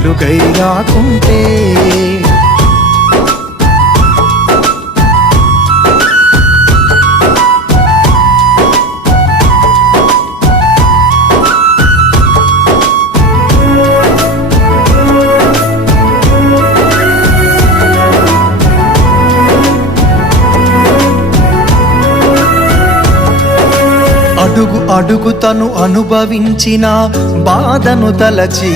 వెలుగైరాకుంటే అడుగు అడుగు తను అనుభవించిన బాధను తలచి